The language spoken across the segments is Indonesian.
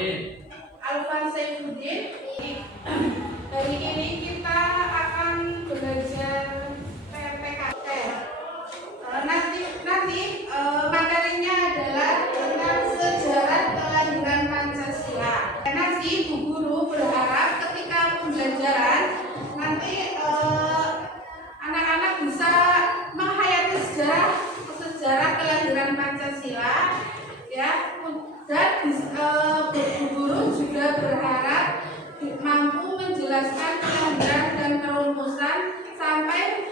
Alvan Saifuddin. Hari ini kita akan belajar PPKT. Nanti materinya adalah tentang sejarah kelahiran Pancasila. Nanti Bu Guru berharap ketika pembelajaran nanti anak-anak bisa menghayati sejarah kelahiran Pancasila, ya. Dan Bu Guru juga berharap mampu menjelaskan kelahiran dan perumusan sampai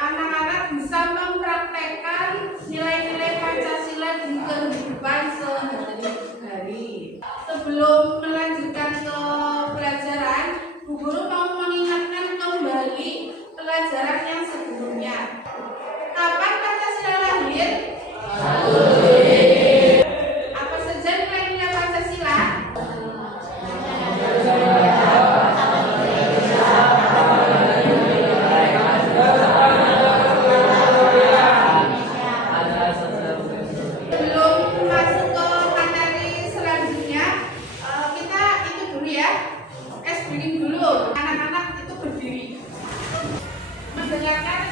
anak-anak bisa mempraktekkan nilai-nilai Pancasila di kehidupan sehari-hari. Sebelum melanjutkan ke pelajaran, Bu Guru mau mengingatkan kembali pelajaran yang sebelumnya. Kapan Pancasila lahir? Apa saja nilai-nilai Pancasila? Mendengarkan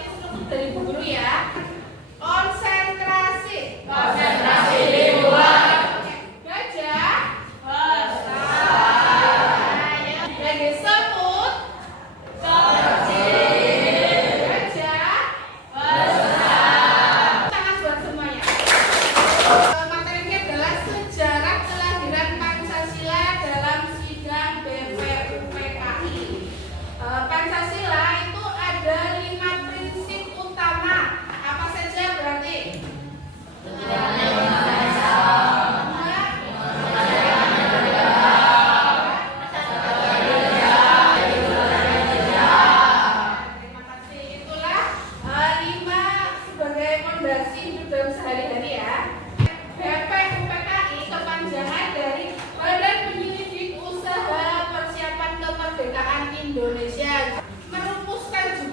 instruksi dari Bu Guru ya. Konsentrasi. Konsentrasi dimulai. Gajah besar. Lagi semut kecil. Gajah besar. Tangan buat semuanya. Materinya adalah sejarah kelahiran Pancasila dalam sidang BPUPKI. Pancasila itu ada 5 prinsip utama. Apa saja berarti? Terima kasih. Itulah 5 sebagai fondasi hidup dalam sehari-hari ya. BPUPKI kepanjangan dari Badan Penyelidik Usaha Persiapan Kemerdekaan Indonesia. Merumuskan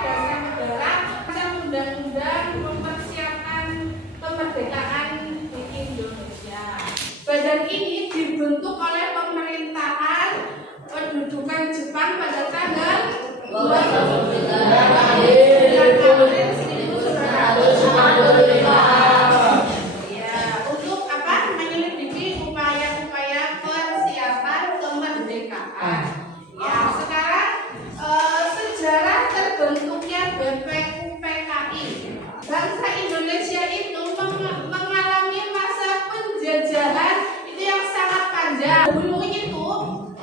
dasar negara, undang-undang mempersiapkan kemerdekaan di Indonesia. Badan ini dibentuk oleh pemerintahan pendudukan Jepang pada tanggal 29 April 1945. Ya, untuk apa? Menyelidiki upaya-upaya persiapan kemerdekaan. Ya, sekarang sejarah terbentuknya BPUPKI. Bangsa Indonesia itu mengalami masa penjajahan itu yang sangat panjang. Dulu itu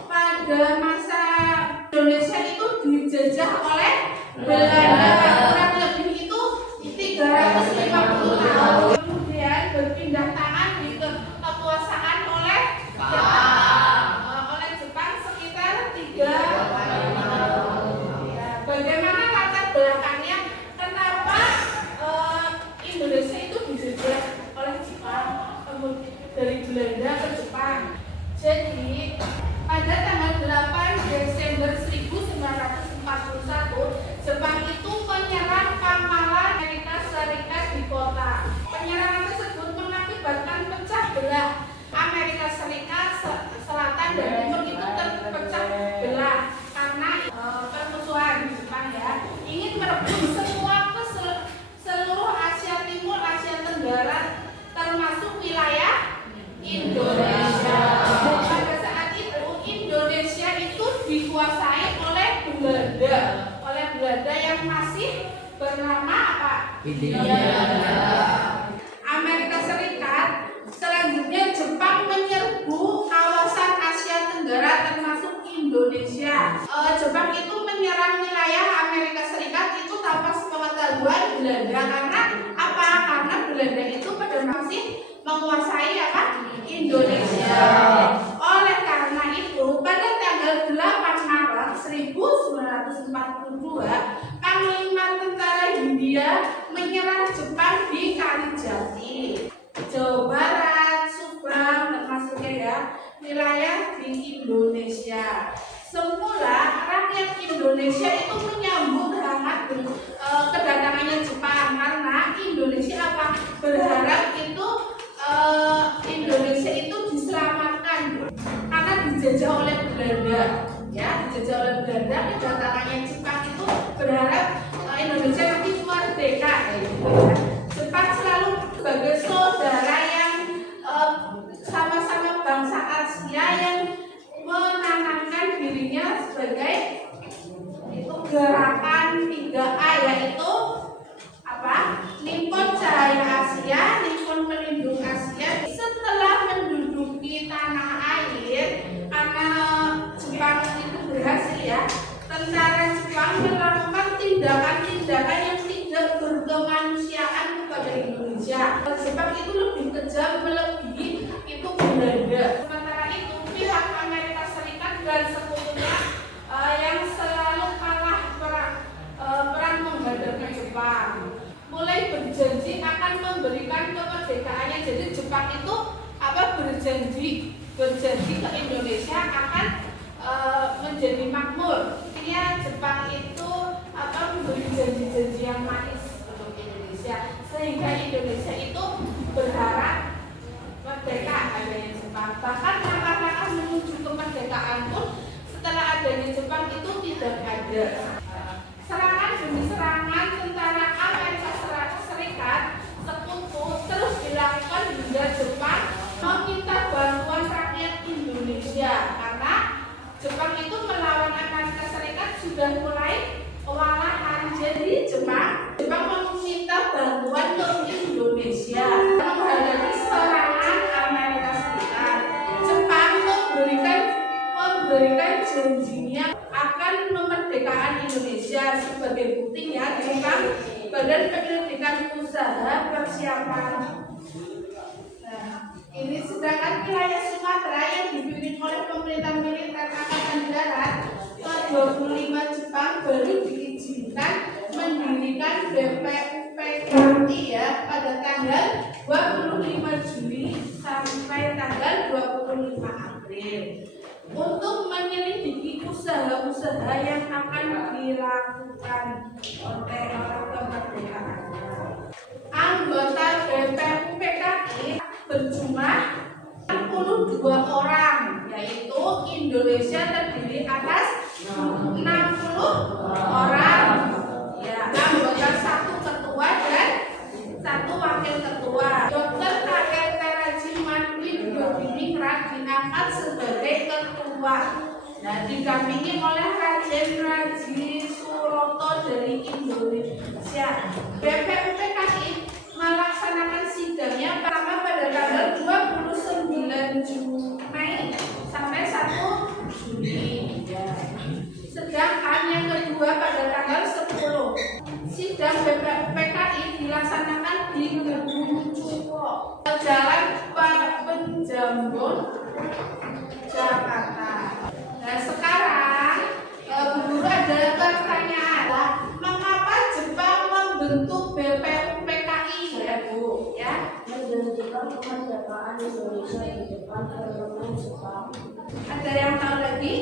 pada masa Indonesia itu dijajah oleh Belanda, kurang lebih itu 350 tahun. Kemudian berpindah tangan di kekuasaan oleh Jepang sekitar 3. Bagaimana latar belakangnya? Kenapa Indonesia itu dijajah oleh Jepang, dari Belanda ke Jepang? Jadi pada tanggal 8 Desember 1941, Jepang itu menyerang pangkalan Amerika Serikat di kota. Penyerangan tersebut mengakibatkan pecah belah Amerika Serikat Selatan dan Timur itu terpecah belah karena permusuhan Jepang ya, ingin merebut semua seluruh Asia Timur, Asia Tenggara, termasuk wilayah Indonesia. Pada saat itu Indonesia itu dikuasai oleh Belanda yang masih bernama apa? Hindia. Amerika Serikat. Selanjutnya Jepang menyerbu kawasan Asia Tenggara termasuk Indonesia. Jepang itu menyerang wilayah Amerika Serikat itu tanpa sepengetahuan Belanda. Karena apa? Karena Belanda itu pada masih menguasai apa? Indonesia. Oleh karena itu pada tanggal 8 Maret 1942 Panglima Tentara Hindia menyerang Jepang di Kalijati, Jawa Barat, Subang, termasuknya ya wilayah di Indonesia. Semula rakyat Indonesia itu menyambut hangat kedatangannya Jepang karena Indonesia apa? Berharap itu kedatangannya Jepang itu berharap Indonesia nanti merdeka. Jepang selalu sebagai saudara yang sama-sama bangsa Asia yang menanamkan dirinya sebagai itu gerakan 3A, yaitu apa? Nippon Cahaya Asia, Nippon Pelindung Asia. Setelah menduduki tanah air, karena Jepang itu berhasil ya, tentara Jepang melakukan tindakan-tindakan yang tidak berkemanusiaan kepada Indonesia. Jepang itu lebih kejam, melebihi itu Belanda. Sementara itu pihak Amerika Serikat dan sekutunya yang selalu kalah perang menghadapi Jepang mulai berjanji akan memberikan kemerdekaannya. Jadi Jepang itu berjanji ke Indonesia akan menjadi makmur. Intinya Jepang itu memberi janji-janji yang manis untuk Indonesia, sehingga Indonesia itu berharap merdeka adanya Jepang. Bahkan langkah-langkah menuju kemerdekaan pun setelah adanya Jepang itu tidak ada. Serangan demi serangan tentara Amerika Serikat sekutu terus dilakukan hingga Jepang meminta bantuan rakyat Indonesia, karena Jepang itu melawan Amerika Serikat sudah mulai kewalahan. Jadi Jepang meminta bantuan ke Indonesia menghadapi serangan Amerika Serikat. Jepang memberikan janjinya akan memerdekakan Indonesia. Sebagai buktinya, Jepang Badan Penyelidikan Usaha Persiapan. Ini sedangkan wilayah Sumatera yang dipimpin oleh pemerintah militer Angkatan Darat ke-25 Jepang baru diizinkan mendirikan BPUPKI ya pada tanggal 25 Juli sampai tanggal 25 April untuk menyelidiki usaha-usaha yang akan dilakukan oleh kemerdekaan. Anggota BPUPKI berjumlah 62 orang, yaitu Indonesia terdiri atas 60 orang ya, anggota 1 ketua dan 1 wakil ketua. Dr. K.R. Terajimanwi Bodiningrat diangkat sebagai ketua. Nah, didampingi oleh Raden Raji Suroto dari Indonesia. BPUPKI melaksanakan sidangnya pertama pada tanggal 29 Mei sampai 1 Juni ya. Sedangkan yang kedua pada tanggal 10. Sidang BPUPKI dilaksanakan di Gedung Cuko, Jalan Penjambon, Jakarta. Nah, sekarang guru ada pertanyaan, mengapa Jepang membentuk BPUPKI ya Bu? Ya, menjanjikan kemerdekaan Indonesia di depan parlemen Jepang. ada yang tahu lagi?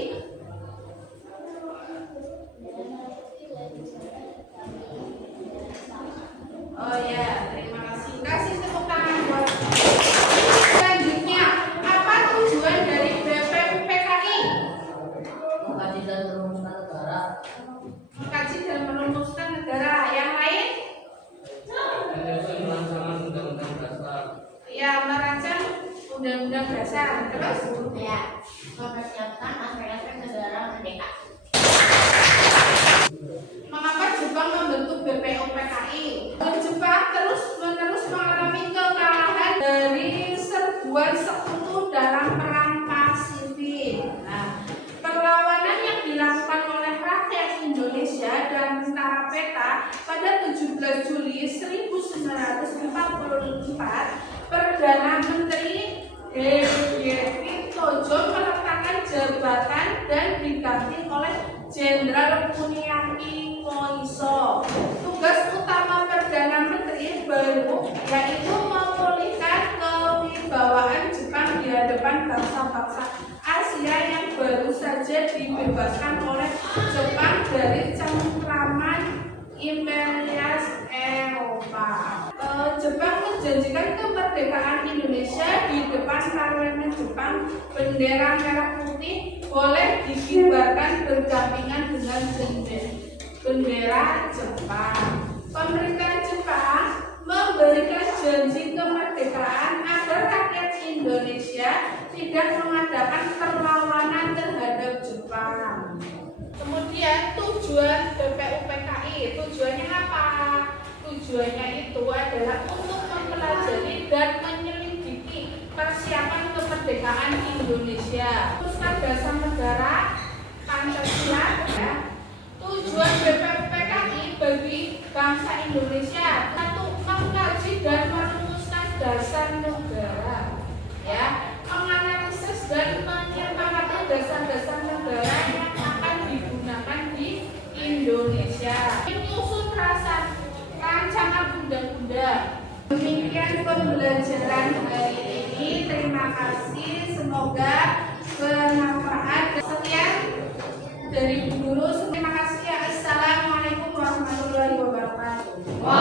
Oh ya, terima kasih. Kasih tepuk tangan buat. Selanjutnya, apa tujuan dari BPUPKI? Mengkaji dan merumuskan negara. Mengkaji dan merumuskan negara. Yang lain? Rancangan undang-undang dasar. Ya, merancang undang-undang dasar. Terus? Ya, mempersiapkan aspek-aspek negara merdeka. Mengapa Jepang membentuk BPUPKI? Jepang terus-menerus mengalami kekalahan dari serbuan sekutu dalam perang Pasifik. Nah, perlawanan yang dilakukan oleh rakyat Indonesia dan tentara PETA pada 17 Juli 1944, Perdana Menteri Hideyori Tojo meletakkan jabatan dan diganti oleh Jenderal Kuniaki Koiso. Tugas utama Perdana Menteri baru yaitu memulihkan kewibawaan Jepang di hadapan bangsa-bangsa Asia yang baru saja dibebaskan oleh Jepang dari cengkraman imperialis Eropa. Jepang menjanjikan kemerdekaan Indonesia di depan parlemen Jepang. Bendera merah putih boleh dikibarkan berdampingan dengan bendera Jepang. Pemerintah Jepang memberikan janji kemerdekaan agar rakyat Indonesia tidak mengadakan perlawanan terhadap Jepang. Kemudian tujuan BPUPKI, tujuannya apa? Tujuannya itu adalah untuk mempelajari dan menyelidiki persiapan kemerdekaan Indonesia. Teruskan dasar negara Pancasila ya. Tujuan BPUPKI bagi bangsa Indonesia satu, mengkaji dan merumuskan dasar negara ya, menganalisis dan menyepakati dasar-dasar negara yang akan digunakan di Indonesia, menyusun rancangan undang-undang. Demikian pembelajaran hari ini. Terima kasih, semoga bermanfaat. Sekian dari guru. Terima kasih. Assalamualaikum warahmatullahi wabarakatuh.